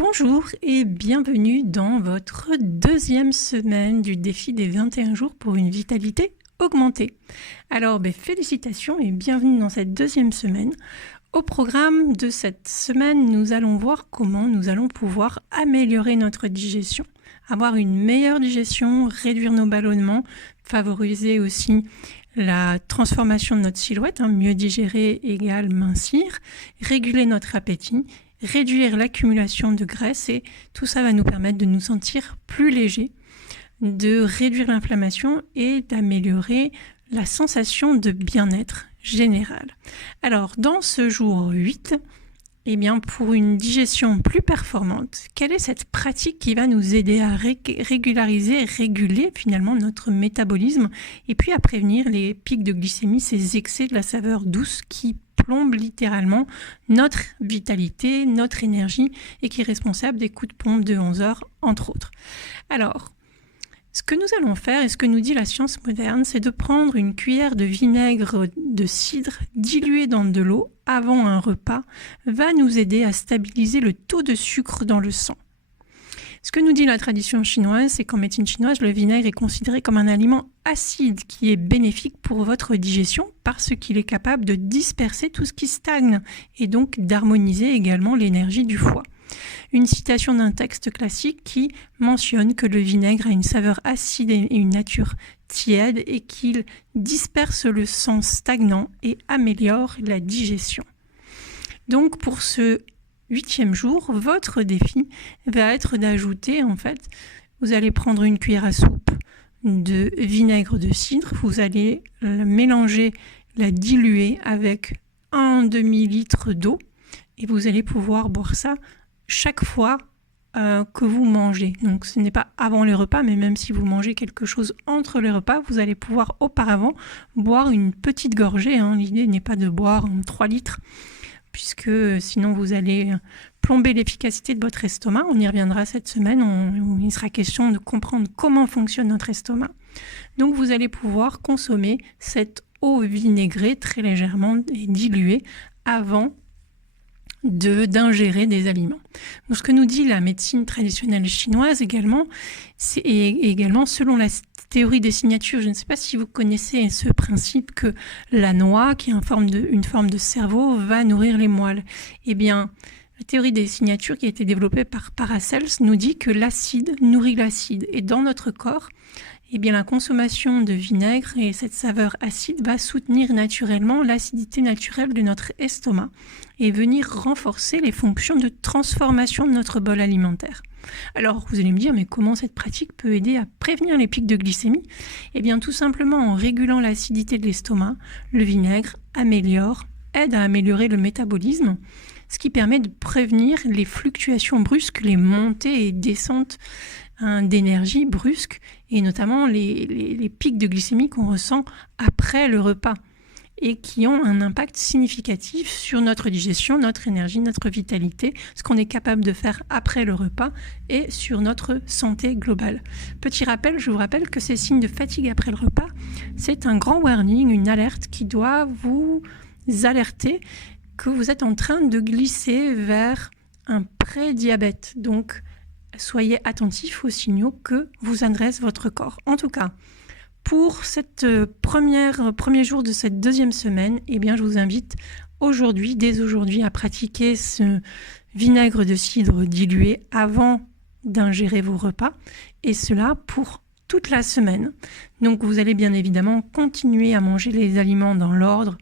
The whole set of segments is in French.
Bonjour et bienvenue dans votre deuxième semaine du défi des 21 jours pour une vitalité augmentée. Alors, félicitations et bienvenue dans cette deuxième semaine. Au programme de cette semaine, nous allons voir comment nous allons pouvoir améliorer notre digestion, avoir une meilleure digestion, réduire nos ballonnements, favoriser aussi la transformation de notre silhouette, mieux digérer égale mincir, réguler notre appétit, réduire l'accumulation de graisse et tout ça va nous permettre de nous sentir plus légers, de réduire l'inflammation et d'améliorer la sensation de bien-être général. Alors, dans ce jour 8, pour une digestion plus performante, quelle est cette pratique qui va nous aider à régulariser, réguler finalement notre métabolisme et puis à prévenir les pics de glycémie, ces excès de la saveur douce qui plombe littéralement notre vitalité, notre énergie et qui est responsable des coups de pompe de 11 heures, entre autres. Alors, ce que nous allons faire et ce que nous dit la science moderne, c'est de prendre une cuillère de vinaigre de cidre dilué dans de l'eau avant un repas, va nous aider à stabiliser le taux de sucre dans le sang. Ce que nous dit la tradition chinoise, c'est qu'en médecine chinoise, le vinaigre est considéré comme un aliment acide qui est bénéfique pour votre digestion parce qu'il est capable de disperser tout ce qui stagne et donc d'harmoniser également l'énergie du foie. Une citation d'un texte classique qui mentionne que le vinaigre a une saveur acide et une nature tiède et qu'il disperse le sang stagnant et améliore la digestion. Donc pour ce 8e jour, votre défi va être d'ajouter, vous allez prendre une cuillère à soupe de vinaigre de cidre, vous allez la mélanger, la diluer avec un demi-litre d'eau et vous allez pouvoir boire ça chaque fois que vous mangez. Donc ce n'est pas avant les repas, mais même si vous mangez quelque chose entre les repas, vous allez pouvoir auparavant boire une petite gorgée. L'idée n'est pas de boire 3 litres, puisque sinon vous allez plomber l'efficacité de votre estomac. On y reviendra cette semaine, il sera question de comprendre comment fonctionne notre estomac. Donc vous allez pouvoir consommer cette eau vinaigrée très légèrement et diluée avant d'ingérer des aliments. Donc, ce que nous dit la médecine traditionnelle chinoise également, c'est également selon la théorie des signatures. Je ne sais pas si vous connaissez ce principe que la noix, qui est une forme de cerveau, va nourrir les moelles. La théorie des signatures qui a été développée par Paracels nous dit que l'acide nourrit l'acide. Et dans notre corps, la consommation de vinaigre et cette saveur acide va soutenir naturellement l'acidité naturelle de notre estomac et venir renforcer les fonctions de transformation de notre bol alimentaire. Alors, vous allez me dire, mais comment cette pratique peut aider à prévenir les pics de glycémie ? Tout simplement en régulant l'acidité de l'estomac, le vinaigre aide à améliorer le métabolisme, ce qui permet de prévenir les fluctuations brusques, les montées et descentes d'énergie brusques, et notamment les pics de glycémie qu'on ressent après le repas et qui ont un impact significatif sur notre digestion, notre énergie, notre vitalité, ce qu'on est capable de faire après le repas et sur notre santé globale. Petit rappel, je vous rappelle que ces signes de fatigue après le repas, c'est un grand warning, une alerte qui doit vous alerter que vous êtes en train de glisser vers un pré-diabète. Donc, soyez attentifs aux signaux que vous adresse votre corps. En tout cas, pour cette premier jour de cette deuxième semaine, je vous invite dès aujourd'hui, à pratiquer ce vinaigre de cidre dilué avant d'ingérer vos repas, et cela pour toute la semaine. Donc vous allez bien évidemment continuer à manger les aliments dans l'ordre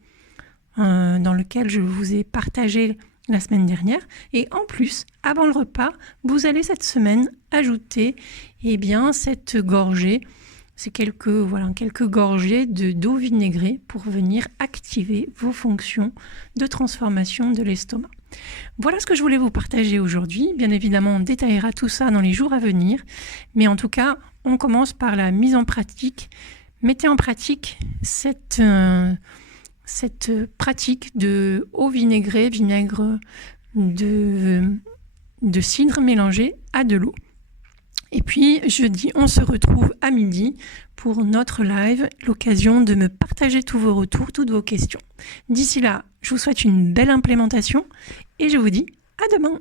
dans lequel je vous ai partagé la semaine dernière. Et en plus, avant le repas, vous allez cette semaine ajouter cette gorgée, c'est quelques gorgées d'eau vinaigrée pour venir activer vos fonctions de transformation de l'estomac. Voilà ce que je voulais vous partager aujourd'hui. Bien évidemment, on détaillera tout ça dans les jours à venir. Mais en tout cas, on commence par la mise en pratique. Mettez en pratique cette pratique de eau vinaigrée, vinaigre de cidre mélangé à de l'eau. Et puis, jeudi, on se retrouve à midi pour notre live, l'occasion de me partager tous vos retours, toutes vos questions. D'ici là, je vous souhaite une belle implémentation et je vous dis à demain.